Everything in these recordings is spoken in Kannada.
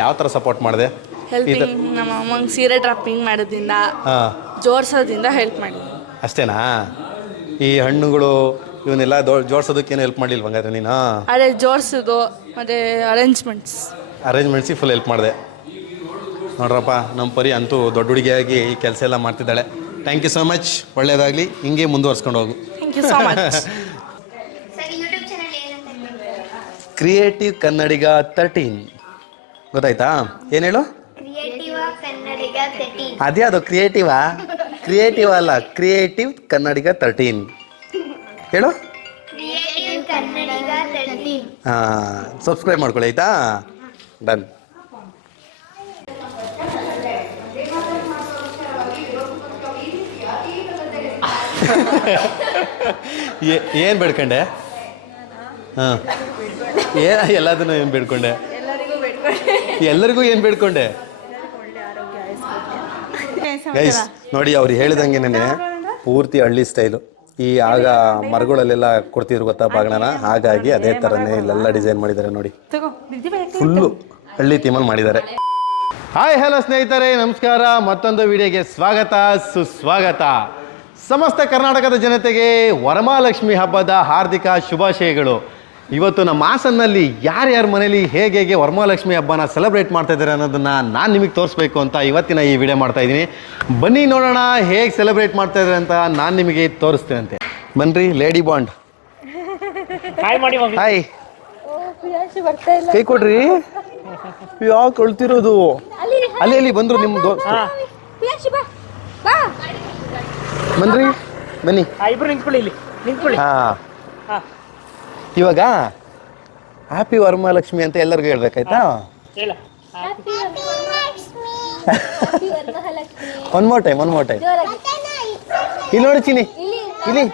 ಯಾವ ಥರ ಸಪೋರ್ಟ್ ಮಾಡಿದೆ? ಹೆಲ್ಪಿಂಗ್ ನಮ್ಮ ಅಮ್ಮಂಗೆ ಸೀರೆ ಡ್ರಾಪಿಂಗ್ ಮಾಡೋದ್ರಿಂದ ಜೋಡಿಸೋದ್ರಿಂದ ಹೆಲ್ಪ್ ಮಾಡಿದ್ವಿ. ಅಷ್ಟೇನಾ? ಈ ಹಣ್ಣುಗಳು ಇವನ್ನೆಲ್ಲ ಜೋಡಿಸೋದಕ್ಕೇನು ಹೆಲ್ಪ್ ಮಾಡಲಿಲ್ವ ಹಂಗಾದ್ರೆ ನೀನು? ಅದೇ ಜೋಡಿಸೋದು ಮತ್ತು ಅರೇಂಜ್ಮೆಂಟ್ಸಿಗೆ ಫುಲ್ ಹೆಲ್ಪ್ ಮಾಡಿದೆ. ನೋಡ್ರಪ್ಪ, ನಮ್ಮ ಪರಿ ಅಂತೂ ದೊಡ್ಡ ಹುಡುಗಿಯಾಗಿ ಈ ಕೆಲಸ ಎಲ್ಲ ಮಾಡ್ತಿದ್ದಾಳೆ. Thank you so much. ಒಳ್ಳೆಯದಾಗಲಿ, ಹಿಂಗೆ ಮುಂದುವರ್ಸ್ಕೊಂಡು ಹೋಗು. Thank you so much. Creative Kannadiga 13 ಗೊತ್ತಾಯ್ತಾ? ಏನು ಹೇಳು? ಅದೇ ಅದು ಕ್ರಿಯೇಟಿವ್ ಅಲ್ಲ, ಕ್ರಿಯೇಟಿವ್ ಕನ್ನಡಿಗ 13 ಹೇಳು. ಸಬ್ಸ್ಕ್ರೈಬ್ ಮಾಡ್ಕೊಳ್ಳಿ ಆಯ್ತಾ? ಡನ್. ಏನು ಬೇಡ್ಕೊಂಡೆ? ಎಲ್ಲದನ್ನು ಏನು ಬೇಡ್ಕೊಂಡೆ? ಎಲ್ಲರಿಗೂ ಏನು ಬೇಡ್ಕೊಂಡೆ? ಗೈಸ್ ನೋಡಿ, ಅವ್ರು ಹೇಳಿದಂಗೆ ಪೂರ್ತಿ ಹಳ್ಳಿ ಸ್ಟೈಲು. ಆಗ ಮರಗಳಲ್ಲೆಲ್ಲ ಕೊಡ್ತಿದ್ರು ಗೊತ್ತಾ ಬಾಗಣನ, ಹಾಗಾಗಿ ಅದೇ ಥರನೇ ಇಲ್ಲೆಲ್ಲ ಡಿಸೈನ್ ಮಾಡಿದ್ದಾರೆ ನೋಡಿ. ಫುಲ್ಲು ಹಳ್ಳಿ ಥೀಮಲ್ಲಿ ಮಾಡಿದ್ದಾರೆ. ಹಾಯ್ ಹಲೋ ಸ್ನೇಹಿತರೆ, ನಮಸ್ಕಾರ. ಮತ್ತೊಂದು ವಿಡಿಯೋಗೆ ಸ್ವಾಗತ, ಸುಸ್ವಾಗತ. ಸಮಸ್ತ ಕರ್ನಾಟಕದ ಜನತೆಗೆ ವರಮಹಾಲಕ್ಷ್ಮಿ ಹಬ್ಬದ ಹಾರ್ದಿಕ ಶುಭಾಶಯಗಳು. ಇವತ್ತು ನಮ್ಮ ಹಾಸನ್ನಲ್ಲಿ ಯಾರ್ಯಾರ ಮನೇಲಿ ಹೇಗೆ ವರಮಹಾಲಕ್ಷ್ಮಿ ಹಬ್ಬನ ಸೆಲೆಬ್ರೇಟ್ ಮಾಡ್ತಾ ಇದ್ದಾರೆ ಅನ್ನೋದನ್ನು ನಾನು ನಿಮಗೆ ತೋರಿಸ್ಬೇಕು ಅಂತ ಇವತ್ತಿನ ಈ ವಿಡಿಯೋ ಮಾಡ್ತಾ ಇದ್ದೀನಿ. ಬನ್ನಿ ನೋಡೋಣ ಹೇಗೆ ಸೆಲೆಬ್ರೇಟ್ ಮಾಡ್ತಾ ಇದ್ದಾರೆ ಅಂತ ನಾನು ನಿಮಗೆ ತೋರಿಸ್ತೇನಂತೆ. ಬನ್ನಿರಿ ಲೇಡಿ ಬಾಂಡ್. ಹಾಯ್, ಕೈ ಕೊಡ್ರಿ. ಯಾಕೆ ಕೊಳ್ತಿರೋದು? ಅಲ್ಲಿ ಬಂದರು ನಿಮ್ಮದು. ಬನ್ರಿ, ಬನ್ನಿ. ಹಾಂ, ಇವಾಗ ಹ್ಯಾಪಿ ವರಮಹಾಲಕ್ಷ್ಮಿ ಅಂತ ಎಲ್ಲರಿಗೂ ಹೇಳ್ಬೇಕಾಯ್ತಾ? One more time. ಇಲ್ಲಿ ನೋಡಿ ಚಿನ್ನಿ, ಇಲ್ಲಿ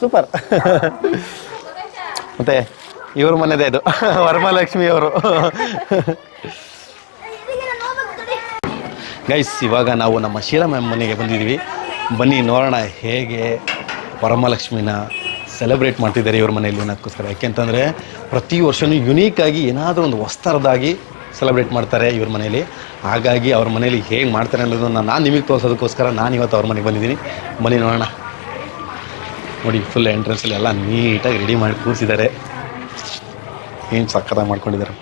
ಸೂಪರ್. ಮತ್ತೆ ಇವ್ರ ಮನೆದೇ ಇದು ವರಮಹಾಲಕ್ಷ್ಮಿ ಅವರು. ಗೈಸ್, ಇವಾಗ ನಾವು ನಮ್ಮ ಶೀಲಾ ಮ್ಯಾಮ್ ಮನೆಗೆ ಬಂದಿದ್ದೀವಿ. ಬನ್ನಿ ನೋಡೋಣ ಹೇಗೆ ವರಮಹಾಲಕ್ಷ್ಮಿನ ಸೆಲೆಬ್ರೇಟ್ ಮಾಡ್ತಿದ್ದಾರೆ ಇವ್ರ ಮನೆಯಲ್ಲಿ ಅನ್ನೋಕ್ಕೋಸ್ಕರ. ಯಾಕೆಂತಂದರೆ ಪ್ರತಿ ವರ್ಷವೂ ಯುನೀಕಾಗಿ ಏನಾದರೂ ಒಂದು ಹೊಸ್ತರದಾಗಿ ಸೆಲೆಬ್ರೇಟ್ ಮಾಡ್ತಾರೆ ಇವ್ರ ಮನೇಲಿ. ಹಾಗಾಗಿ ಅವ್ರ ಮನೇಲಿ ಹೇಗೆ ಮಾಡ್ತಾರೆ ಅನ್ನೋದನ್ನು ನಾನು ನಿಮಗೆ ತೋರಿಸೋದಕ್ಕೋಸ್ಕರ ನಾನು ಇವತ್ತು ಅವ್ರ ಮನೆಗೆ ಬಂದಿದ್ದೀನಿ. ಬನ್ನಿ ನೋಡೋಣ. ನೋಡಿ, ಫುಲ್ ಎಂಟ್ರೆನ್ಸಲ್ಲಿ ಎಲ್ಲ ನೀಟಾಗಿ ರೆಡಿ ಮಾಡಿ ಕೂರಿಸಿದ್ದಾರೆ. ಏನು ಸಕ್ಕತ್ತಾಗಿ ಮಾಡ್ಕೊಂಡಿದ್ದಾರೆ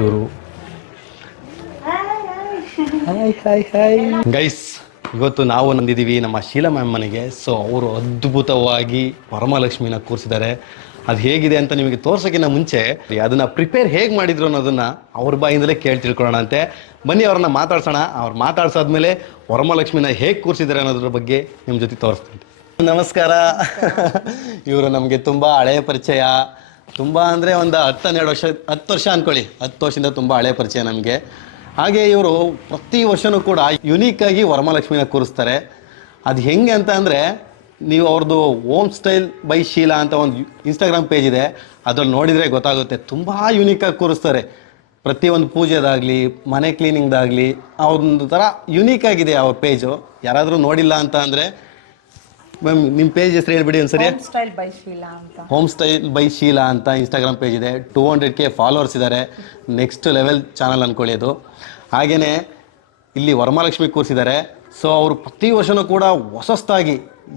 ಇವರು. ಹಾಯ್ ಗೈಸ್, ಇವತ್ತು ನಾವು ನಂದಿದ್ದೀವಿ ನಮ್ಮ ಶೀಲಾ ಮ್ಯಾಮ್ ಮನೆಗೆ. ಸೊ ಅವರು ಅದ್ಭುತವಾಗಿ ವರಮಹಾಲಕ್ಷ್ಮಿನ ಕೂರಿಸಿದ್ದಾರೆ. ಅದು ಹೇಗಿದೆ ಅಂತ ನಿಮಗೆ ತೋರ್ಸೋಕ್ಕಿಂತ ಮುಂಚೆ ಅದನ್ನು ಪ್ರಿಪೇರ್ ಹೇಗೆ ಮಾಡಿದ್ರು ಅನ್ನೋದನ್ನು ಅವ್ರ ಬಾಯಿಂದಲೇ ಕೇಳಿ ತಿಳ್ಕೊಳ್ಳೋಣ ಅಂತೆ. ಬನ್ನಿ ಅವ್ರನ್ನ ಮಾತಾಡ್ಸೋಣ. ಅವ್ರು ಮಾತಾಡ್ಸಾದ್ಮೇಲೆ ವರಮಹಾಲಕ್ಷ್ಮಿನ ಹೇಗೆ ಕೂರಿಸಿದ್ದಾರೆ ಅನ್ನೋದ್ರ ಬಗ್ಗೆ ನಿಮ್ಮ ಜೊತೆ ತೋರಿಸ್ತೀನಿ. ನಮಸ್ಕಾರ. ಇವರು ನಮಗೆ ತುಂಬ ಹಳೆಯ ಪರಿಚಯ. ತುಂಬ ಅಂದರೆ ಒಂದು 10 ವರ್ಷ ಅಂದ್ಕೊಳ್ಳಿ. 10 ವರ್ಷದಿಂದ ತುಂಬ ಹಳೆಯ ಪರಿಚಯ ನಮಗೆ. ಹಾಗೆ ಇವರು ಪ್ರತಿ ವರ್ಷವೂ ಕೂಡ ಯುನೀಕಾಗಿ ವರಮಹಾಲಕ್ಷ್ಮಿನ ಕೂರಿಸ್ತಾರೆ. ಅದು ಹೆಂಗೆ ಅಂತ ಅಂದರೆ, ನೀವು ಅವ್ರದ್ದು ಹೋಮ್ ಸ್ಟೈಲ್ ಬೈ ಶೀಲಾ ಅಂತ ಒಂದು ಇನ್ಸ್ಟಾಗ್ರಾಮ್ ಪೇಜ್ ಇದೆ, ಅದ್ರಲ್ಲಿ ನೋಡಿದರೆ ಗೊತ್ತಾಗುತ್ತೆ. ತುಂಬ ಯುನೀಕಾಗಿ ಕೂರಿಸ್ತಾರೆ. ಪ್ರತಿಯೊಂದು ಪೂಜೆದಾಗಲಿ, ಮನೆ ಕ್ಲೀನಿಂಗ್ದಾಗಲಿ ಅವ್ರೊಂದು ಥರ ಯುನೀಕಾಗಿದೆ ಅವ್ರ ಪೇಜು. ಯಾರಾದರೂ ನೋಡಿಲ್ಲ ಅಂತ ಅಂದರೆ ಮ್ಯಾಮ್ ನಿಮ್ಮ ಪೇಜ್ ಹೆಸರು ಹೇಳ್ಬಿಡಿ ಒಂದ್ಸರಿ. ಹೋಮ್ ಸ್ಟೈಲ್ ಬೈ ಶೀಲಾ ಅಂತ ಇನ್ಸ್ಟಾಗ್ರಾಮ್ ಪೇಜ್ ಇದೆ. 200K ಫಾಲೋವರ್ಸ್ ಇದ್ದಾರೆ. ನೆಕ್ಸ್ಟ್ ಲೆವೆಲ್ ಚಾನಲ್ ಅಂದ್ಕೊಳ್ಳಿ ಅದು. ಹಾಗೆಯೇ ಇಲ್ಲಿ ವರಮಹಾಲಕ್ಷ್ಮಿ ಕೂರಿಸಿದ್ದಾರೆ. ಸೊ ಅವರು ಪ್ರತಿ ವರ್ಷವೂ ಕೂಡ ಹೊಸದಾಗಿ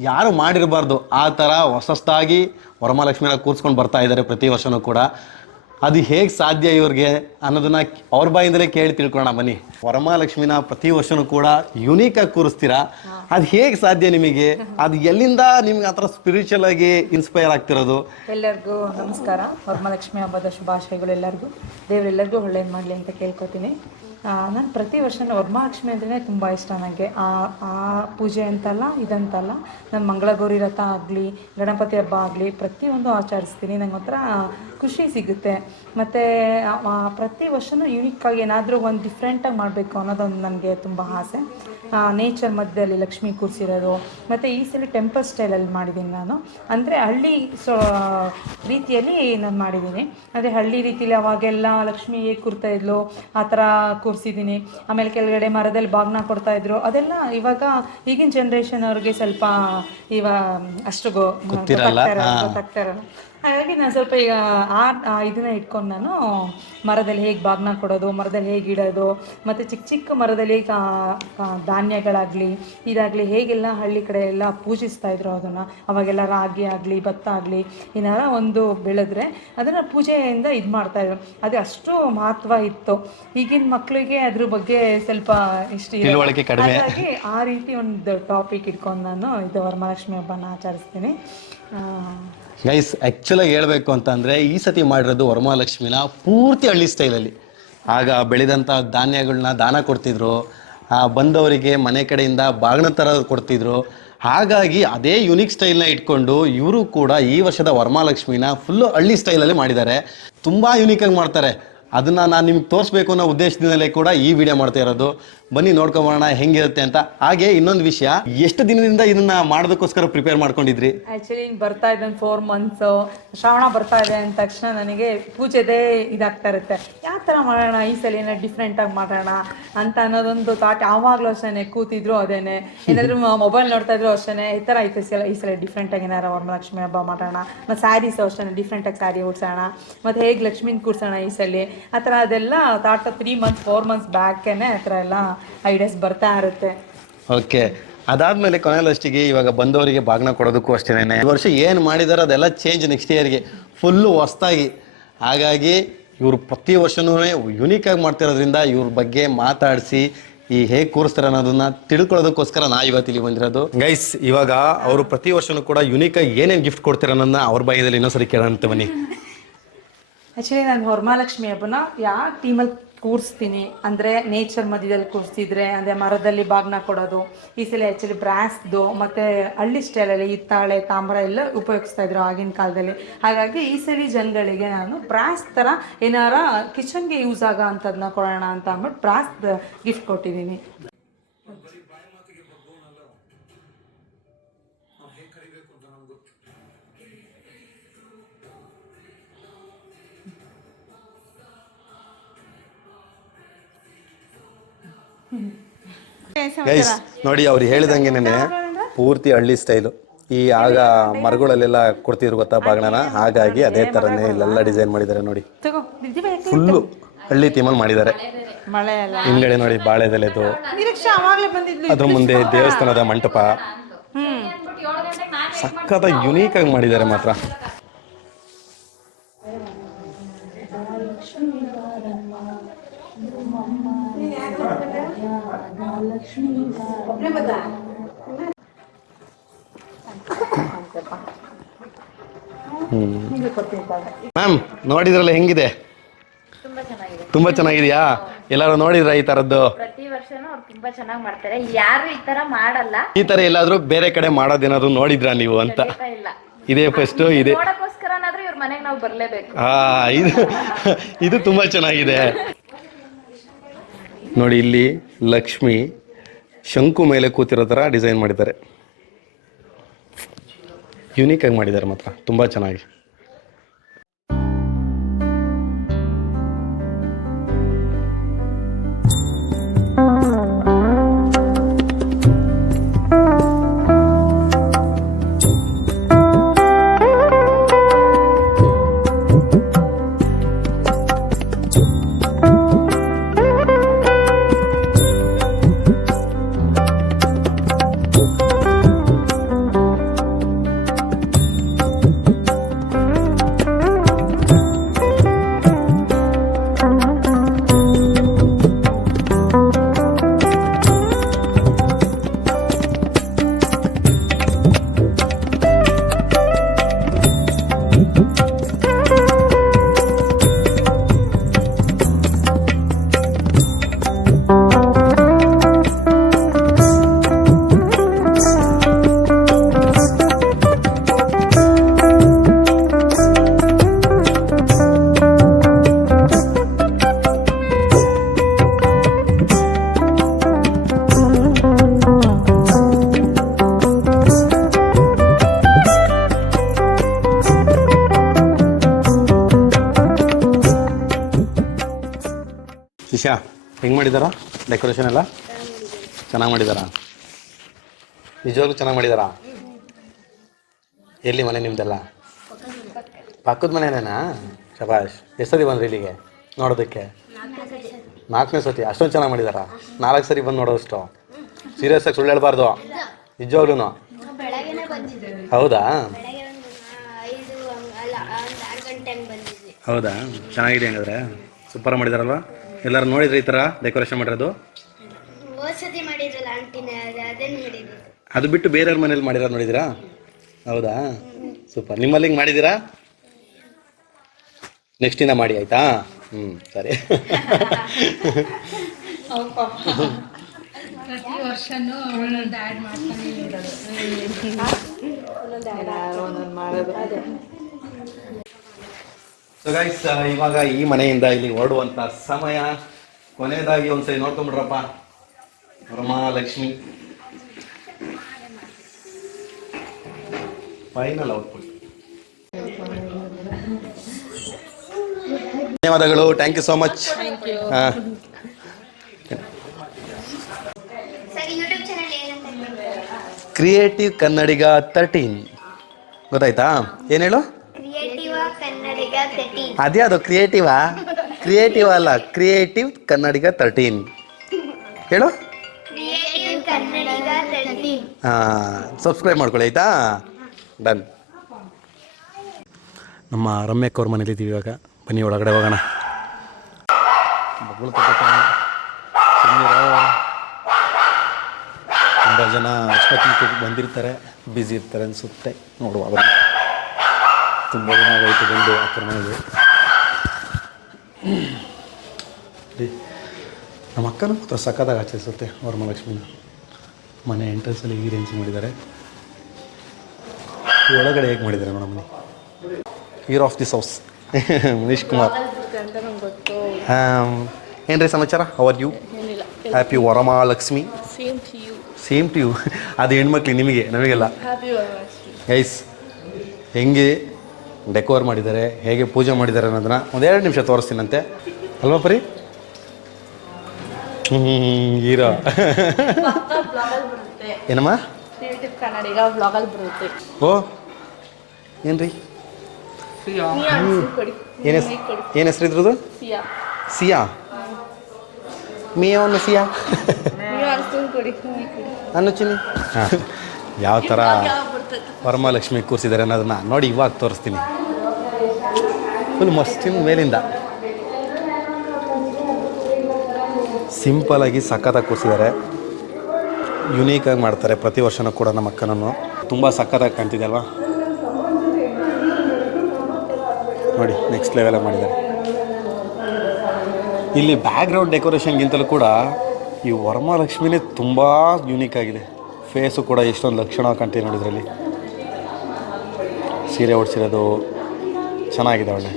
ಯಾರು ಮಾಡಿರಬಾರ್ದು ಆ ಥರ ಹೊಸದಾಗಿ ವರಮಹಾಲಕ್ಷ್ಮಿನ ಕೂರಿಸ್ಕೊಂಡು ಬರ್ತಾ ಇದ್ದಾರೆ ಪ್ರತಿ ವರ್ಷವೂ ಕೂಡ. ಅದು ಹೇಗೆ ಸಾಧ್ಯ ಇವ್ರಿಗೆ ಅನ್ನೋದನ್ನು ಅವ್ರ ಬಾಯಿಂದಲೇ ಕೇಳಿ ತಿಳ್ಕೊಳ್ಳೋಣ ಬನ್ನಿ. ವರಮಹಾಲಕ್ಷ್ಮಿನ ಪ್ರತಿ ವರ್ಷವೂ ಕೂಡ ಯುನೀಕಾಗಿ ಕೂರಿಸ್ತೀರಾ, ಅದು ಹೇಗೆ ಸಾಧ್ಯ ನಿಮಗೆ? ಅದು ಎಲ್ಲಿಂದ ನಿಮ್ಗೆ ಆ ಥರ ಸ್ಪಿರಿಚುವಲ್ ಆಗಿ ಇನ್ಸ್ಪೈರ್ ಆಗ್ತಿರೋದು? ಎಲ್ಲರಿಗೂ ನಮಸ್ಕಾರ. ವರಮಹಾಲಕ್ಷ್ಮಿ ಹಬ್ಬದ ಶುಭಾಶಯಗಳು ಎಲ್ಲರಿಗೂ. ದೇವರೆಲ್ಲರಿಗೂ ಒಳ್ಳೇದು ಮಾಡಲಿ ಅಂತ ಕೇಳ್ಕೊತೀನಿ. ನಾನು ಪ್ರತಿ ವರ್ಷ ವರಮಹಾಲಕ್ಷ್ಮಿ ಅಂದ್ರೆ ತುಂಬ ಇಷ್ಟ ನನಗೆ. ಆ ಪೂಜೆ ಅಂತಲ್ಲ, ಇದಂತಲ್ಲ, ನಾನು ಮಂಗಳಗೌರಿ ರಥ ಆಗಲಿ, ಗಣಪತಿ ಹಬ್ಬ ಆಗಲಿ ಪ್ರತಿಯೊಂದು ಆಚರಿಸ್ತೀನಿ. ನಂಗೆ ಒಂಥರ ಖುಷಿ ಸಿಗುತ್ತೆ. ಮತ್ತು ಪ್ರತಿ ವರ್ಷವೂ ಯುನೀಕಾಗಿ ಏನಾದರೂ ಒಂದು ಡಿಫ್ರೆಂಟಾಗಿ ಮಾಡಬೇಕು ಅನ್ನೋದೊಂದು ನನಗೆ ತುಂಬ ಆಸೆ. ನೇಚರ್ ಮಧ್ಯದಲ್ಲಿ ಲಕ್ಷ್ಮಿ ಕೂರಿಸಿರೋದು, ಮತ್ತು ಈ ಸಲ ಟೆಂಪಲ್ ಸ್ಟೈಲಲ್ಲಿ ಮಾಡಿದ್ದೀನಿ ನಾನು. ಅಂದರೆ ಹಳ್ಳಿ ರೀತಿಯಲ್ಲಿ ನಾನು ಮಾಡಿದ್ದೀನಿ. ಅಂದರೆ ಹಳ್ಳಿ ರೀತಿಯಲ್ಲಿ ಅವಾಗೆಲ್ಲ ಲಕ್ಷ್ಮಿ ಹೇಗೆ ಕೂರ್ತಾ ಇದ್ಲು ಆ ಥರ ಕೂರಿಸಿದ್ದೀನಿ. ಆಮೇಲೆ ಕೆಳಗಡೆ ಮರದಲ್ಲಿ ಬಾಗ್ನ ಕೊಡ್ತಾಯಿದ್ರು. ಅದೆಲ್ಲ ಇವಾಗ ಈಗಿನ ಜನ್ರೇಷನ್ ಅವ್ರಿಗೆ ಸ್ವಲ್ಪ ಅಷ್ಟು ಗೊತ್ತಾಗ್ತಾ ಇರಲ್ಲ. ಹಾಗಾಗಿ ನಾನು ಸ್ವಲ್ಪ ಈಗ ಇದನ್ನ ಇಟ್ಕೊಂಡು ನಾನು ಮರದಲ್ಲಿ ಹೇಗೆ ಬಾಗ್ನ ಕೊಡೋದು, ಮರದಲ್ಲಿ ಹೇಗೆ ಇಡೋದು, ಮತ್ತು ಚಿಕ್ಕ ಚಿಕ್ಕ ಮರದಲ್ಲಿ ಧಾನ್ಯಗಳಾಗಲಿ ಇದಾಗಲಿ ಹೇಗೆಲ್ಲ ಹಳ್ಳಿ ಕಡೆ ಎಲ್ಲ ಪೂಜಿಸ್ತಾ ಇದ್ರು ಅದನ್ನು. ಅವಾಗೆಲ್ಲ ರಾಗಿ ಆಗಲಿ ಭತ್ತ ಆಗಲಿ ಏನಾರ ಒಂದು ಬೆಳೆದ್ರೆ ಅದನ್ನು ಪೂಜೆಯಿಂದ ಇದು ಮಾಡ್ತಾಯಿದ್ರು. ಅದು ಅಷ್ಟು ಮಹತ್ವ ಇತ್ತು. ಈಗಿನ ಮಕ್ಕಳಿಗೆ ಅದ್ರ ಬಗ್ಗೆ ಸ್ವಲ್ಪ ತಿಳುವಳಿಕೆ ಕಡಿಮೆ. ಹಾಗಾಗಿ ಆ ರೀತಿ ಒಂದು ಟಾಪಿಕ್ ಇಟ್ಕೊಂಡು ನಾನು ಇದು ವರಮಹಾಲಕ್ಷ್ಮಿ ಹಬ್ಬನ ಆಚರಿಸ್ತೀನಿ. ಗೈಸ್ ಆ್ಯಕ್ಚುಲಾಗಿ ಹೇಳಬೇಕು ಅಂತಂದರೆ ಈ ಸತಿ ಮಾಡಿರೋದು ವರಮಹಾಲಕ್ಷ್ಮಿನ ಪೂರ್ತಿ ಹಳ್ಳಿ ಸ್ಟೈಲಲ್ಲಿ. ಆಗ ಬೆಳೆದಂಥ ಧಾನ್ಯಗಳನ್ನ ದಾನ ಕೊಡ್ತಿದ್ರು, ಬಂದವರಿಗೆ ಮನೆ ಕಡೆಯಿಂದ ಬಾಗಿನ ಥರ ಕೊಡ್ತಿದ್ರು. ಹಾಗಾಗಿ ಅದೇ ಯುನಿಕ್ ಸ್ಟೈಲ್ನ ಇಟ್ಕೊಂಡು ಇವರು ಕೂಡ ಈ ವರ್ಷದ ವರಮಹಾಲಕ್ಷ್ಮಿನ ಫುಲ್ಲು ಹಳ್ಳಿ ಸ್ಟೈಲಲ್ಲಿ ಮಾಡಿದ್ದಾರೆ. ತುಂಬ ಯುನೀಕಾಗಿ ಮಾಡ್ತಾರೆ. ಅದನ್ನು ನಾನು ನಿಮ್ಗೆ ತೋರಿಸ್ಬೇಕು ಅನ್ನೋ ಉದ್ದೇಶದಿಂದಲೇ ಕೂಡ ಈ ವಿಡಿಯೋ ಮಾಡ್ತಾ ಇರೋದು. ಬನ್ನಿ ನೋಡ್ಕೊಂಬೋಣ ಹೆಂಗಿರುತ್ತೆ ಅಂತ. ಹಾಗೆ ಇನ್ನೊಂದು ವಿಷಯ, ಎಷ್ಟು ದಿನದಿಂದ ಇದನ್ನ ಮಾಡೋದಕ್ಕೋಸ್ಕರ ಪ್ರಿಪೇರ್ ಮಾಡ್ಕೊಂಡಿದ್ರಿ? ಆ್ಯಕ್ಚುಲಿ ಬರ್ತಾ ಇದೆ 4 ಮಂತ್ಸು, ಶ್ರಾವಣ ಬರ್ತಾ ಇದೆ ಅಂದ ತಕ್ಷಣ ನನಗೆ ಪೂಜೆದೇ ಇದಾಗ್ತಾ ಇರುತ್ತೆ. ಯಾವ ಥರ ಮಾಡೋಣ ಈ ಸಲ ಏನೋ ಡಿಫ್ರೆಂಟಾಗಿ ಮಾಡೋಣ ಅಂತ ಅನ್ನೋದೊಂದು ಥಾಟ್. ಯಾವಾಗಲೂ ಅಷ್ಟೇ ಕೂತಿದ್ರು ಅದೇನೆ, ಏನಾದರೂ ಮೊಬೈಲ್ ನೋಡ್ತಾ ಇದ್ರು ಅಷ್ಟೇ ಈ ಥರ ಐತೆ ಈ ಸಲ ಡಿಫ್ರೆಂಟಾಗಿ ಏನಾರು ವರಮಹಾಲಕ್ಷ್ಮಿ ಹಬ್ಬ ಮಾಡೋಣ. ಮತ್ತು ಸ್ಯಾರೀಸು ಅಷ್ಟೇ ಡಿಫ್ರೆಂಟಾಗಿ ಸ್ಯಾರಿ ಉಡ್ಸೋಣ, ಮತ್ತು ಹೇಗೆ ಲಕ್ಷ್ಮೀನ ಕೂರ್ಸೋಣ ಈ ಸಲ ಆ ಥರ ಅದೆಲ್ಲ ಥಾಟ್ 3 ಮಂತ್ಸ್ 4 ಮಂತ್ಸ್ ಬ್ಯಾಕೇನೆ ಆ ಥರ ಎಲ್ಲ ಐಡಿಯಾಸ್ ಬರ್ತಾ ಇರುತ್ತೆ. ಓಕೆ, ಅದಾದಮೇಲೆ ಕೊನೆಯಲ್ಲಷ್ಟಿಗೆ ಇವಾಗ ಬಂದವರಿಗೆ ಬಾಗ್ನ ಕೊಡೋದಕ್ಕೂ ಅಷ್ಟೇನೆ ಈ ವರ್ಷ ಏನು ಮಾಡಿದಾರೋ ಅದೆಲ್ಲ ಚೇಂಜ್ ನೆಕ್ಸ್ಟ್ ಇಯರ್ಗೆ ಫುಲ್ಲು ಹೊಸ್ದಾಗಿ. ಹಾಗಾಗಿ ಇವರು ಪ್ರತಿ ವರ್ಷವೂ ಯುನೀಕಾಗಿ ಮಾಡ್ತಿರೋದ್ರಿಂದ ಇವ್ರ ಬಗ್ಗೆ ಮಾತಾಡಿಸಿ ಈ ಹೇಗೆ ಕೂರಿಸ್ತಾರೆ ಅನ್ನೋದನ್ನ ತಿಳ್ಕೊಳ್ಳೋದಕ್ಕೋಸ್ಕರ ನಾ ಇವತ್ತು ಇಲ್ಲಿ ಬಂದಿರೋದು. ಗೈಸ್, ಇವಾಗ ಅವರು ಪ್ರತಿ ವರ್ಷವೂ ಕೂಡ ಯುನೀಕಾಗಿ ಏನೇನು ಗಿಫ್ಟ್ ಕೊಡ್ತಾರೆ ಅನ್ನೋದನ್ನ ಅವ್ರ ಬಾಯಿದಲ್ಲಿ ಇನ್ನೊಂದ್ಸರಿ ಕೇಳೋಣ ಅಂತ ಬನ್ನಿ. ಆ್ಯಕ್ಚುಲಿ ನಾನು ವರಮಹಾಲಕ್ಷ್ಮಿ ಹಬ್ಬನ ಯಾವ ಟೀಮಲ್ಲಿ ಕೂರಿಸ್ತೀನಿ ಅಂದರೆ ನೇಚರ್ ಮಧ್ಯದಲ್ಲಿ ಕೂರಿಸ್ತಿದ್ರೆ ಅಂದರೆ ಮರದಲ್ಲಿ ಬಾಗ್ನ ಕೊಡೋದು. ಈ ಸಲ ಆ್ಯಕ್ಚುಲಿ ಬ್ರಾಸ್ದು ಮತ್ತು ಹಳ್ಳಿ ಸ್ಟೈಲಲ್ಲಿ ಹಿತ್ತಾಳೆ ತಾಮ್ರ ಎಲ್ಲ ಉಪಯೋಗಿಸ್ತಾ ಇದ್ರು ಆಗಿನ ಕಾಲದಲ್ಲಿ. ಹಾಗಾಗಿ ಈ ಸಲ ಜನಗಳಿಗೆ ನಾನು ಬ್ರಾಸ್ ಥರ ಏನಾರ ಕಿಚನ್ಗೆ ಯೂಸ್ ಆಗೋ ಅಂಥದ್ದನ್ನ ಕೊಡೋಣ ಅಂತ ಅಂದ್ಬಿಟ್ಟು ಬ್ರಾಸ್ ಗಿಫ್ಟ್ ಕೊಟ್ಟಿದ್ದೀನಿ. ಗೈಸ್ ನೋಡಿ, ಅವ್ರು ಹೇಳಿದಂಗೆನೆ ಪೂರ್ತಿ ಹಳ್ಳಿ ಸ್ಟೈಲು. ಈ ಆಗ ಮರಗಳಲ್ಲೆಲ್ಲ ಕೊಡ್ತಿದ್ರು ಗೊತ್ತಾ ಬಾಗ್ನನ, ಹಾಗಾಗಿ ಅದೇ ಥರನೇ ಇಲ್ಲೆಲ್ಲ ಡಿಸೈನ್ ಮಾಡಿದ್ದಾರೆ ನೋಡಿ. ಫುಲ್ಲು ಹಳ್ಳಿ ಥೀಮಲ್ಲಿ ಮಾಡಿದ್ದಾರೆ. ಹಿಂದ್ಗಡೆ ನೋಡಿ ಬಾಳೆದೆಲೆದು, ಅದ್ರ ಮುಂದೆ ದೇವಸ್ಥಾನದ ಮಂಟಪ, ಸಖತ್ತ ಯುನೀಕಾಗಿ ಮಾಡಿದ್ದಾರೆ ಮಾತ್ರ. ಮ್ಯಾಮ್ ನೋಡಿದ್ರಲ್ಲ ಹೆಂಗಿದೆ? ತುಂಬಾ ಚೆನ್ನಾಗಿದೆಯಾ? ಎಲ್ಲಾರು ನೋಡಿದ್ರ ಈ ತರದ್ದು? ಪ್ರತಿ ವರ್ಷನೂ ಅವ್ರು ತುಂಬಾ ಚೆನ್ನಾಗಿ ಮಾಡ್ತಾರೆ. ಯಾರು ಈ ತರ ಮಾಡಲ್ಲ. ಈ ತರ ಎಲ್ಲಾದ್ರೂ ಬೇರೆ ಕಡೆ ಮಾಡೋದೇನಾದ್ರು ನೋಡಿದ್ರಾ ನೀವು ಅಂತ? ಇಲ್ಲ, ಇದೇ ಫಸ್ಟ್ ಇದೆ. ನೋಡೋಕ್ಕೋಸ್ಕರನಾದ್ರೂ ಇವ್ರ ಮನೆಗೆ ನಾವು ಬರ್ಲೇಬೇಕು. ಇದು ತುಂಬಾ ಚೆನ್ನಾಗಿದೆ ನೋಡಿ. ಇಲ್ಲಿ ಲಕ್ಷ್ಮಿ ಶಂಕು ಮೇಲೆ ಕೂತಿರೋ ಥರ ಡಿಸೈನ್ ಮಾಡಿದ್ದಾರೆ. ಯುನೀಕಾಗಿ ಮಾಡಿದ್ದಾರೆ ಮಾತ್ರ, ತುಂಬ ಚೆನ್ನಾಗಿ. ಇಶಾ ಹೆಂಗೆ ಮಾಡಿದಾರಾ ಡೆಕೋರೇಷನ್ ಎಲ್ಲ? ಚೆನ್ನಾಗಿ ಮಾಡಿದಾರಾ? ನಿಜವಾಗ್ಲೂ ಚೆನ್ನಾಗಿ ಮಾಡಿದಾರಾ? ಎಲ್ಲಿ ಮನೆ ನಿಮ್ದೆಲ್ಲ? ಪಕ್ಕದ ಮನೆನೇನಾ? ಶಬಾಷ್. ಎಷ್ಟು ಸತಿ ಬಂದ್ರಿ ಇಲ್ಲಿಗೆ ನೋಡೋದಕ್ಕೆ? 4ನೇ ಸತಿ. ಅಷ್ಟೊಂದು ಚೆನ್ನಾಗಿ ಮಾಡಿದಾರ? 4 ಸರಿ ಬಂದು ನೋಡೋಷ್ಟು? ಸೀರಿಯಸ್ ಆಗಿ ಸುಳ್ಳು ಹೇಳ್ಬಾರ್ದು, ನಿಜವಾಗ್ಲೂ. ಹೌದಾ? ಹೌದಾ, ಚೆನ್ನಾಗಿದೆ ಹಂಗಾದ್ರೆ. ಸೂಪರ್ ಮಾಡಿದಾರಲ್ವ? ಎಲ್ಲರೂ ನೋಡಿದ್ರೆ ಈ ಥರ ಡೆಕೋರೇಷನ್ ಮಾಡಿರೋದು? ಅದು ಬಿಟ್ಟು ಬೇರೆಯವ್ರ ಮನೇಲಿ ಮಾಡಿರೋದು ನೋಡಿದಿರಾ? ಹೌದಾ, ಸೂಪರ್. ನಿಮ್ಮಲ್ಲಿ ಹಿಂಗೆ ಮಾಡಿದ್ದೀರಾ? ನೆಕ್ಸ್ಟಿಂದ ಮಾಡಿ ಆಯಿತಾ? ಸರಿ. ಪ್ರತಿ ವರ್ಷನೂ ಒಂದೊಂದು ಆ್ಯಡ್ ಮಾಡ್ತಾನೆ ಮಾಡೋದು. ಸೊ ಗೈಸ್, ಇವಾಗ ಈ ಮನೆಯಿಂದ ಇಲ್ಲಿ ಹೊರಡುವಂಥ ಸಮಯ. ಕೊನೆಯದಾಗಿ ಒಂದ್ಸರಿ ನೋಡ್ಕೊಂಬಿಡ್ರಪ್ಪ ವರಮಹಾಲಕ್ಷ್ಮಿ. Final output. ಧನ್ಯವಾದಗಳು. Thank you so much. Creative Kannadiga 13 ಗೊತ್ತಾಯ್ತಾ? ಏನು ಹೇಳು? ಅದೇ ಅದು ಕ್ರಿಯೇಟಿವಾ? ಕ್ರಿಯೇಟಿವ್ ಅಲ್ಲ, ಕ್ರಿಯೇಟಿವ್ ಕನ್ನಡಿಗ 13 ಹೇಳು. ಸಬ್ಸ್ಕ್ರೈಬ್ ಮಾಡ್ಕೊಳ್ಳಿ ಆಯಿತಾ? ಡನ್. ನಮ್ಮ ರಮ್ಯಕ್ಕವ್ರ ಮನೇಲಿದ್ದೀವಿ ಇವಾಗ. ಬನ್ನಿ ಒಳಗಡೆ ಹೋಗೋಣ. ತುಂಬ ಜನ ಅಷ್ಟೊತ್ತಿಗೆ ಬಂದಿರ್ತಾರೆ, ಬ್ಯುಸಿ ಇರ್ತಾರೆ ಅನಿಸುತ್ತೆ. ನೋಡುವ, ಬನ್ನಿ. ತುಂಬ ಜನ ಆಗೋಯ್ತು ಬಂದು ಅಕ್ಕರ ಮನೆಗೆ. ನಮ್ಮ ಅಕ್ಕನೂ ಮಾತ್ರ ಸಖತ್ತಾಗಿ ಆಚರಿಸುತ್ತೆ ವರಮಹಾಲಕ್ಷ್ಮಿನ. ಮನೆ ಎಂಟ್ರೆನ್ಸಲ್ಲಿ ಈ ರೇಂಜ್ ಮಾಡಿದ್ದಾರೆ. ಒಳಗಡೆ ಹೇಗೆ ಮಾಡಿದ್ದಾರೆ ನೋಡಮ್ಮ. Hero of this house Manish Kumar. ಏನ್ರಿ ಸಮಾಚಾರ? How are you? Happy Varamahalakshmi. Same to you. ಅದು ಹೆಣ್ಮಕ್ಳಿಗೆ, ನಿಮಗೆ, ನಮಗೆಲ್ಲ. ಗೈಸ್, ಹೆಂಗೆ ಡೆಕೋರ್ ಮಾಡಿದ್ದಾರೆ, ಹೇಗೆ ಪೂಜೆ ಮಾಡಿದ್ದಾರೆ ಅನ್ನೋದನ್ನ 1-2 ನಿಮಿಷ ತೋರಿಸ್ತೀನಂತೆ ಅಲ್ವಾ ಪರಿ? ಹೀರೋ ಏನಮ್ಮ? ಓ, ಏನ್ರಿ? ಏನು ಹೆಸರು ಇದ್ರದ್ದು? ಸಿಯಾ. ಮೇವನ್ನು ಸಿಯಾ ಅನ್ನು ಚಿನ್ನಿ. ಯಾವ ಥರ ವರಮಹಾಲಕ್ಷ್ಮಿ ಕೂರಿಸಿದ್ದಾರೆ ಅನ್ನೋದನ್ನ ನೋಡಿ ಇವಾಗ ತೋರಿಸ್ತೀನಿ. ಫುಲ್ ಮಸ್ತಿನ ಮೇಲಿಂದ ಸಿಂಪಲಾಗಿ ಸಖತ್ತಾಗಿ ಕೂರಿಸಿದ್ದಾರೆ. ಯುನೀಕಾಗಿ ಮಾಡ್ತಾರೆ ಪ್ರತಿ ವರ್ಷವೂ ಕೂಡ. ನಮ್ಮ ಅಕ್ಕನನ್ನು ತುಂಬ ಸಖತ್ತಾಗಿ ಕಾಣ್ತಿದೆ ಅಲ್ವಾ? ನೋಡಿ, ನೆಕ್ಸ್ಟ್ ಲೆವೆಲಾಗಿ ಮಾಡಿದ್ದಾರೆ. ಇಲ್ಲಿ ಬ್ಯಾಕ್ಗ್ರೌಂಡ್ ಡೆಕೋರೇಷನ್ಗಿಂತಲೂ ಕೂಡ ಈ ವರಮಹಾಲಕ್ಷ್ಮಿನೇ ತುಂಬ ಯುನೀಕ್ ಆಗಿದೆ. ಫೇಸು ಕೂಡ ಎಷ್ಟೊಂದು ಲಕ್ಷಣ ಕಾಣ್ತೀವಿ ನೋಡಿದ್ರಲ್ಲಿ. ಸೀರೆ ಉಡ್ಸಿರೋದು ಚೆನ್ನಾಗಿದೆ, ಒಳ್ಳೆ.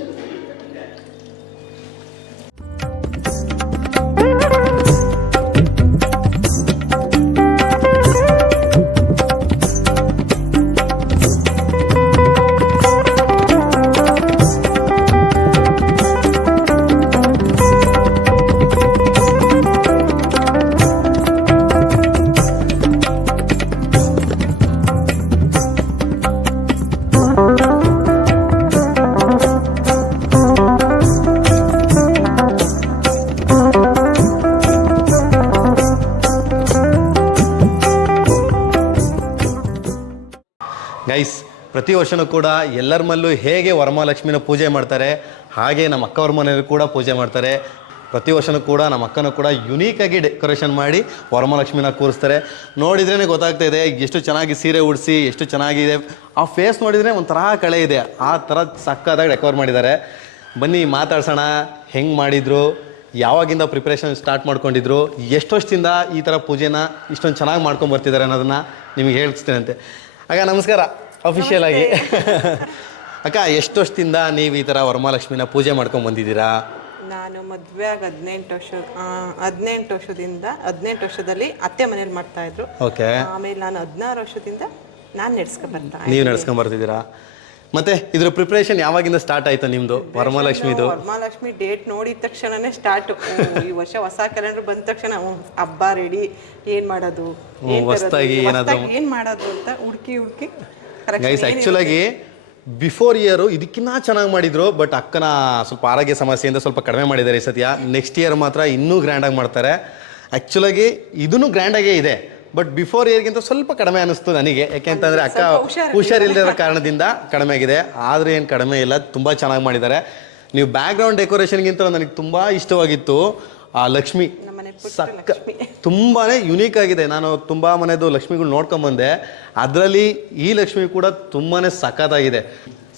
ಗೈಸ್, ಪ್ರತಿ ವರ್ಷವೂ ಕೂಡ ಎಲ್ಲರ ಮಲ್ಲೂ ಹೇಗೆ ವರಮಹಾಲಕ್ಷ್ಮಿನ ಪೂಜೆ ಮಾಡ್ತಾರೆ ಹಾಗೆ ನಮ್ಮ ಅಕ್ಕವ್ರ ಮನೆಯಲ್ಲೂ ಕೂಡ ಪೂಜೆ ಮಾಡ್ತಾರೆ. ಪ್ರತಿ ವರ್ಷವೂ ಕೂಡ ನಮ್ಮ ಅಕ್ಕನೂ ಕೂಡ ಯುನೀಕಾಗಿ ಡೆಕೋರೇಷನ್ ಮಾಡಿ ವರಮಹಾಲಕ್ಷ್ಮಿನ ಕೂರಿಸ್ತಾರೆ. ನೋಡಿದ್ರೇ ಗೊತ್ತಾಗ್ತಾ ಇದೆ ಎಷ್ಟು ಚೆನ್ನಾಗಿ ಸೀರೆ ಉಡಿಸಿ, ಎಷ್ಟು ಚೆನ್ನಾಗಿದೆ. ಆ ಫೇಸ್ ನೋಡಿದರೆ ಒಂಥರ ಕಳೆ ಇದೆ, ಆ ಥರ ಸಕ್ಕತ್ತಾಗಿ ಡೆಕೋರ್ ಮಾಡಿದ್ದಾರೆ. ಬನ್ನಿ ಮಾತಾಡ್ಸೋಣ. ಹೆಂಗೆ ಮಾಡಿದರು, ಯಾವಾಗಿಂದ ಪ್ರಿಪ್ರೇಷನ್ ಸ್ಟಾರ್ಟ್ ಮಾಡ್ಕೊಂಡಿದ್ರು, ಎಷ್ಟು ವರ್ಷದಿಂದ ಈ ಥರ ಪೂಜೆನ ಇಷ್ಟೊಂದು ಚೆನ್ನಾಗಿ ಮಾಡ್ಕೊಂಬರ್ತಿದ್ದಾರೆ ಅನ್ನೋದನ್ನು ನಿಮಗೆ ಹೇಳ್ತೇನಂತೆ. ಅಕ್ಕ ನಮಸ್ಕಾರ. ಅಫಿಷಿಯಲ್ ಆಗಿ ಅಕ್ಕ, ಎಷ್ಟು ವರ್ಷದಿಂದ ನೀವು ಈ ಥರ ವರಮಹಾಲಕ್ಷ್ಮಿನ ಪೂಜೆ ಮಾಡ್ಕೊಂಡು ಬಂದಿದ್ದೀರಾ? ನಾನು ಮದುವೆ ಆಗಿ 18 ವರ್ಷದಲ್ಲಿ ಅತ್ತೆ ಮನೇಲಿ ಮಾಡ್ತಾ ಇದ್ರು. ಓಕೆ. ಆಮೇಲೆ ನಾನು 16 ವರ್ಷದಿಂದ ನಾನು ನೀವು ನಡ್ಸ್ಕೊಂಡ್ ಬರ್ತಿದ್ದೀರಾ? ಮತ್ತೆ ಇದ್ರ ಪ್ರಿಪರೇಷನ್ ಯಾವಾಗಿಂದ ಸ್ಟಾರ್ಟ್ ಆಯ್ತು ನಿಮ್ದು ವರಮಹಾಲಕ್ಷ್ಮಿದು? ವರಮಹಾಲಕ್ಷ್ಮಿ ಡೇಟ್ ನೋಡಿದ ತಕ್ಷಣನೇ ಸ್ಟಾರ್ಟ್. ಈ ವರ್ಷ ಹೊಸ ಕ್ಯಾಲೆಂಡರ್ ಬಂದ ತಕ್ಷಣ ಹಬ್ಬ ರೆಡಿ, ಏನ್ ಮಾಡೋದು, ಹೊಸದಾಗಿ ಏನ್ ಮಾಡೋದು ಅಂತ ಹುಡುಕಿ ಗೈಸ್, ಆಕ್ಚುಲಾಗಿ ಬಿಫೋರ್ ಇಯರು ಇದಕ್ಕಿಂತ ಚೆನ್ನಾಗಿ ಮಾಡಿದ್ರು, ಬಟ್ ಅಕ್ಕನ ಸ್ವಲ್ಪ ಆರೋಗ್ಯ ಸಮಸ್ಯೆಯಿಂದ ಸ್ವಲ್ಪ ಕಡಿಮೆ ಮಾಡಿದ್ದಾರೆ ಈ ಸತಿಯ. ನೆಕ್ಸ್ಟ್ ಇಯರ್ ಮಾತ್ರ ಇನ್ನೂ ಗ್ರ್ಯಾಂಡಾಗಿ ಮಾಡ್ತಾರೆ. ಆ್ಯಕ್ಚುಲಾಗಿ ಇದೂ ಗ್ರ್ಯಾಂಡಾಗೇ ಇದೆ, ಬಟ್ ಬಿಫೋರ್ ಇಯರ್ಗಿಂತ ಸ್ವಲ್ಪ ಕಡಿಮೆ ಅನ್ನಿಸ್ತು ನನಗೆ. ಯಾಕೆಂತಂದರೆ ಅಕ್ಕ ಹುಷಾರಿಲ್ಲದಿರೋ ಕಾರಣದಿಂದ ಕಡಿಮೆ ಆಗಿದೆ. ಆದರೆ ಏನು ಕಡಿಮೆ ಇಲ್ಲ, ತುಂಬ ಚೆನ್ನಾಗಿ ಮಾಡಿದ್ದಾರೆ. ನೀವು ಬ್ಯಾಕ್ಗ್ರೌಂಡ್ ಡೆಕೋರೇಷನ್ಗಿಂತ ನನಗೆ ತುಂಬ ಇಷ್ಟವಾಗಿತ್ತು ಆ ಲಕ್ಷ್ಮಿ. ತುಂಬಾ ಯುನೀಕ್ ಆಗಿದೆ. ನಾನು ತುಂಬ ಮನೆದು ಲಕ್ಷ್ಮಿಗಳು ನೋಡ್ಕೊಂಬಂದೆ, ಅದರಲ್ಲಿ ಈ ಲಕ್ಷ್ಮಿ ಕೂಡ ತುಂಬಾ ಸಖತ್ತಾಗಿದೆ.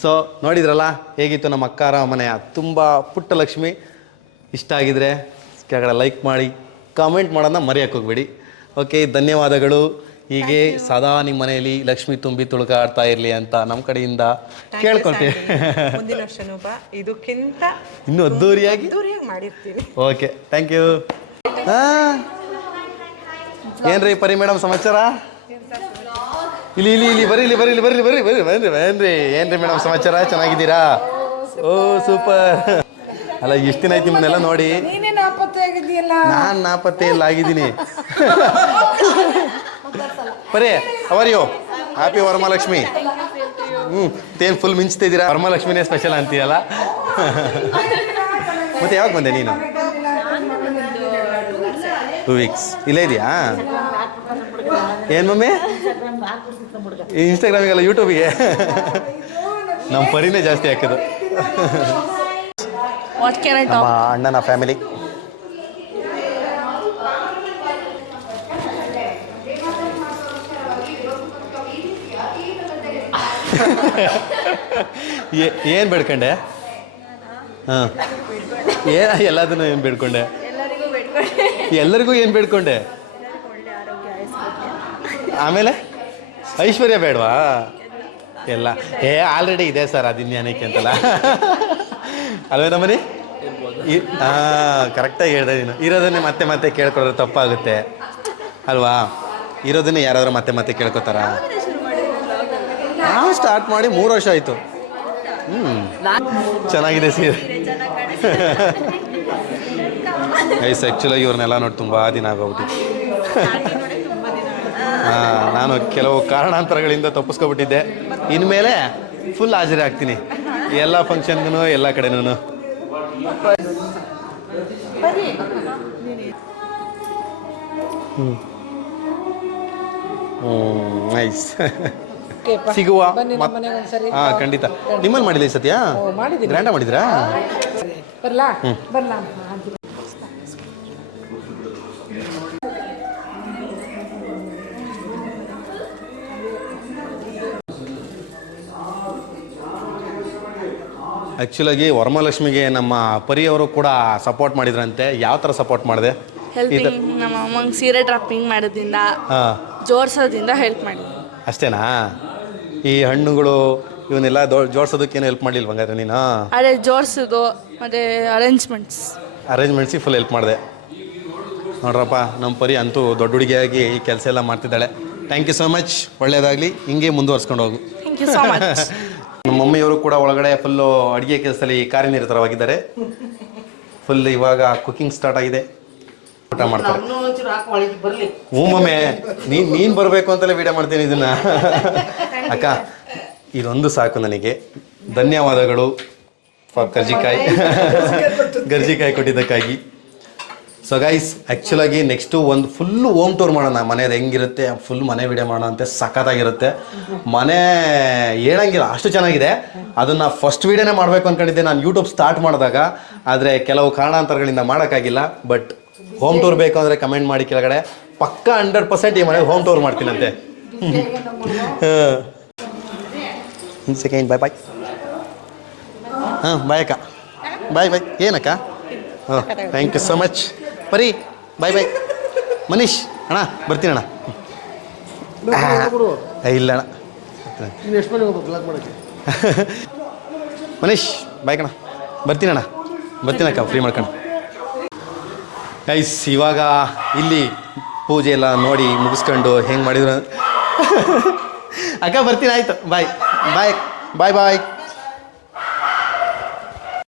ಸೊ ನೋಡಿದ್ರಲ್ಲ ಹೇಗಿತ್ತು ನಮ್ಮ ಅಕ್ಕಾರ ಮನೆಯ ತುಂಬ ಪುಟ್ಟ ಲಕ್ಷ್ಮಿ. ಇಷ್ಟ ಆಗಿದ್ರೆ ಕೆಳಗಡೆ ಲೈಕ್ ಮಾಡಿ, ಕಾಮೆಂಟ್ ಮಾಡೋದನ್ನ ಮರೆಯೋಕ್ಕೆ ಹೋಗ್ಬೇಡಿ. ಓಕೆ, ಧನ್ಯವಾದಗಳು. ಹೀಗೆ ಸದಾ ನಿಮ್ಮ ಮನೆಯಲ್ಲಿ ಲಕ್ಷ್ಮಿ ತುಂಬಿ ತುಳುಕಾಡ್ತಾ ಇರಲಿ ಅಂತ ನಮ್ಮ ಕಡೆಯಿಂದ ಕೇಳ್ಕೊಳ್ತೀವಿ. ಮುಂದಿನ ವರ್ಷನೂ ಬಾ, ಇದಕ್ಕಿಂತ ಇನ್ನೂ ಅದ್ದೂರಿಯಾಗಿ ಮಾಡಿರ್ತೀವಿ. Okay, thank you. ಏನ್ರಿ ಪರಿ ಮೇಡಮ್ ಸಮಾಚಾರ? ಇಲ್ಲಿ ಇಲ್ಲಿ ಇಲ್ಲಿ ಬರ್ರಿ, ಇಲ್ಲಿ ಬರ್ರಿ, ಇಲ್ಲಿ ಬರ್ರಿ, ಬರ್ರಿ ಬರ್ರಿ ಬನ್ರಿ ಬನ್ರಿ. ಏನ್ರಿ ಮೇಡಮ್ ಸಮಾಚಾರ? ಚೆನ್ನಾಗಿದ್ದೀರಾ? ಓ ಸೂಪರ್. ಅಲ್ಲ ಇಷ್ಟು ದಿನ ಆಯ್ತು ನಿಮ್ಮನ್ನೆಲ್ಲ ನೋಡಿ. ನಾನು ನಾಪತ್ತೆ ಎಲ್ಲ ಆಗಿದ್ದೀನಿ. ಬರೀ ಅವರ್ ಯು ಹ್ಯಾಪಿ ವರಮಹಾಲಕ್ಷ್ಮಿ. ತೇನು ಫುಲ್ ಮಿಂಚ್ತಿದ್ದೀರಾ? ವರಮಹಾಲಕ್ಷ್ಮಿನೇ ಸ್ಪೆಷಲ್ ಅಂತೀಯಲ್ಲ. ಮತ್ತೆ ಯಾವಾಗ ಬಂದೆ ನೀನು? 2 ವೀಕ್ಸ್ ಇಲ್ಲೇ ಇದೆಯಾ? ಏನು ಮಮ್ಮಿ? ಇನ್ಸ್ಟಾಗ್ರಾಮಿಗೆಲ್ಲ ಯೂಟ್ಯೂಬಿಗೆ ನಮ್ಮ ಪರಿನೇ ಜಾಸ್ತಿ ಹಾಕೋದು. ನಮ್ಮ ಅಣ್ಣನ ಫ್ಯಾಮಿಲಿ. ಏನು ಬೇಡ್ಕೊಂಡೆ? ಹಾಂ, ಎಲ್ಲದನ್ನು ಏನು ಬೇಡ್ಕೊಂಡೆ? ಎಲ್ಲರಿಗೂ ಏನು ಬೇಡ್ಕೊಂಡೆ? ಆಮೇಲೆ ಐಶ್ವರ್ಯ ಬೇಡವಾ? ಎಲ್ಲ ಆಲ್ರೆಡಿ ಇದೆ ಸರ್, ಅದಿನ್ಯಾನಕ್ಕೆ ಅಂತಲ್ಲ ಅಲ್ವೇನ ಮನಿ? ಹಾಂ, ಕರೆಕ್ಟಾಗಿ ಹೇಳ್ದೆ ನೀನು. ಇರೋದನ್ನೇ ಮತ್ತೆ ಮತ್ತೆ ಕೇಳ್ಕೊಳೋದು ತಪ್ಪಾಗುತ್ತೆ ಅಲ್ವಾ? ಇರೋದನ್ನೇ ಯಾರಾದ್ರೂ ಮತ್ತೆ ಮತ್ತೆ ಕೇಳ್ಕೊತಾರ? ನಾವು ಸ್ಟಾರ್ಟ್ ಮಾಡಿ 3 ವರ್ಷ ಆಯಿತು. ಚೆನ್ನಾಗಿದೆ ಸೀರೆ. ಐಸ್ ಆ್ಯಕ್ಚುಲಾಗಿ ಇವ್ರನ್ನೆಲ್ಲ ನೋಡಿ ತುಂಬ ದಿನ ಆಗೋಗ್ಬಿಟ್ಟಿತ್ತು. ನಾನು ಕೆಲವು ಕಾರಣಾಂತರಗಳಿಂದ ತಪ್ಪಿಸ್ಕೊಬಿಟ್ಟಿದ್ದೆ. ಇನ್ಮೇಲೆ ಫುಲ್ ಹಾಜರಿ ಆಗ್ತೀನಿ ಎಲ್ಲ ಫಂಕ್ಷನ್ಗೂ, ಎಲ್ಲ ಕಡೆನೂ. ನೈಸ್. ಸಿಗುವ. ಹಾಂ, ಖಂಡಿತ. ನಿಮ್ಮಲ್ಲಿ ಮಾಡಿಲ್ಲ ಈ ಸತ್ಯ? ಗ್ರ್ಯಾಂಡ ಮಾಡಿದ್ರಾ? ಆ್ಯಕ್ಚುಲಾಗಿ ವರಮಹಾಲಕ್ಷ್ಮಿಗೆ ನಮ್ಮ ಪರಿಯವರು ಕೂಡ ಸಪೋರ್ಟ್ ಮಾಡಿದ್ರಂತೆ. ಯಾವ ಥರ ಸಪೋರ್ಟ್ ಮಾಡಿದೆ? ಹೆಲ್ಪಿಂಗ್, ನಮ್ಮ ಅಮ್ಮಂಗೆ ಸೀರೆ ಡ್ರಾಪಿಂಗ್ ಮಾಡೋದ್ರಿಂದ, ಜೋಡಿಸೋದ್ರಿಂದ ಹೆಲ್ಪ್ ಮಾಡಿದ್ವಿ. ಅಷ್ಟೇನಾ? ಈ ಹಣ್ಣುಗಳು ಇವನ್ನೆಲ್ಲ ಜೋಡಿಸೋದಕ್ಕೇನು ಹೆಲ್ಪ್ ಮಾಡಲಿಲ್ಲ ಹಂಗಾದ್ರೆ ನೀನು? ಅದೇ ಜೋಡಿಸೋದು ಮತ್ತು ಅರೇಂಜ್ಮೆಂಟ್ಸಿಗೆ ಫುಲ್ ಹೆಲ್ಪ್ ಮಾಡಿದೆ. ನೋಡ್ರಪ್ಪ, ನಮ್ಮ ಪರಿ ಅಂತೂ ದೊಡ್ಡ ಹುಡುಗಿಯಾಗಿ ಈ ಕೆಲಸ ಎಲ್ಲ ಮಾಡ್ತಿದ್ದಾಳೆ. Thank you so much. ಒಳ್ಳೆಯದಾಗಲಿ, ಹಿಂಗೆ ಮುಂದುವರ್ಸ್ಕೊಂಡು ಹೋಗು. Thank you so much. ನಮ್ಮ ಮಮ್ಮಿಯವರು ಕೂಡ ಒಳಗಡೆ ಫುಲ್ಲು ಅಡುಗೆ ಕೆಲಸದಲ್ಲಿ ಕಾರ್ಯನಿರತವಾಗಿದ್ದಾರೆ. ಫುಲ್ ಇವಾಗ ಕುಕಿಂಗ್ ಸ್ಟಾರ್ಟ್ ಆಗಿದೆ, ಊಟ ಮಾಡ್ತಾರೆ. ಹ್ಞೂ ಮಮ್ಮಿ, ನೀನು ಬರಬೇಕು ಅಂತಲೇ ವಿಡಿಯೋ ಮಾಡ್ತೀನಿ ಇದನ್ನು. ಅಕ್ಕ, ಇದೊಂದು ಸಾಕು ನನಗೆ. ಧನ್ಯವಾದಗಳು ಫಾರ್ ಗರ್ಜಿಕಾಯಿ ಕೊಟ್ಟಿದ್ದಕ್ಕಾಗಿ. ಸೊ ಗೈಸ್, ಆ್ಯಕ್ಚುಲಾಗಿ ನೆಕ್ಸ್ಟು ಒಂದು ಫುಲ್ಲು ಹೋಮ್ ಟೂರ್ ಮಾಡೋಣ. ಮನೇದು ಹೆಂಗಿರುತ್ತೆ ಫುಲ್ ಮನೆ ವಿಡಿಯೋ ಮಾಡೋಣ ಅಂತ ಸಖತ್ತಾಗಿರುತ್ತೆ. ಮನೆ ಹೇಳಂಗಿಲ್ಲ, ಅಷ್ಟು ಚೆನ್ನಾಗಿದೆ. ಅದನ್ನು ಫಸ್ಟ್ ವೀಡಿಯೋನೇ ಮಾಡಬೇಕು ಅಂದ್ಕೊಂಡಿದ್ದೆ ನಾನು ಯೂಟ್ಯೂಬ್ ಸ್ಟಾರ್ಟ್ ಮಾಡಿದಾಗ. ಆದರೆ ಕೆಲವು ಕಾರಣಾಂತರಗಳಿಂದ ಮಾಡೋಕ್ಕಾಗಿಲ್ಲ. ಬಟ್ ಹೋಮ್ ಟೂರ್ ಬೇಕು ಅಂದರೆ ಕಮೆಂಟ್ ಮಾಡಿ ಕೆಳಗಡೆ. ಪಕ್ಕ 100% ಈ ಮನೆಗೆ ಹೋಮ್ ಟೂರ್ ಮಾಡ್ತೀನಂತೆ. ಒಂದು ಸೆಕೆಂಡ್. ಬಾಯ್ ಬಾಯ್. ಹಾಂ, ಬಾಯ್ ಅಕ್ಕ. ಬಾಯ್ ಬಾಯ್. ಏನಕ್ಕ? ಹಾಂ, ಥ್ಯಾಂಕ್ ಯು ಸೊ ಮಚ್. ಬರೀ ಬಾಯ್ ಬಾಯ್. ಮನೀಶ್ ಅಣ್ಣ, ಬರ್ತೀನಿ ಅಣ್ಣ. ಇಲ್ಲ ಅಣ್ಣ, ಮನೀಶ್ ಬಾಯ್ ಕಣ. ಬರ್ತೀನಿ ಅಣ್ಣ, ಬರ್ತೀನಕ್ಕ, ಫ್ರೀ ಮಾಡ್ಕೊಂಡು. ಗೈಸ್, ಇವಾಗ ಇಲ್ಲಿ ಪೂಜೆ ಎಲ್ಲ ನೋಡಿ ಮುಗಿಸ್ಕೊಂಡು ಹೆಂಗೆ ಮಾಡಿದ್ರು. ಅಕ್ಕ ಬರ್ತೀನಿ, ಆಯಿತು. ಬಾಯ್ ಬಾಯ್ ಬಾಯ್ ಬಾಯ್.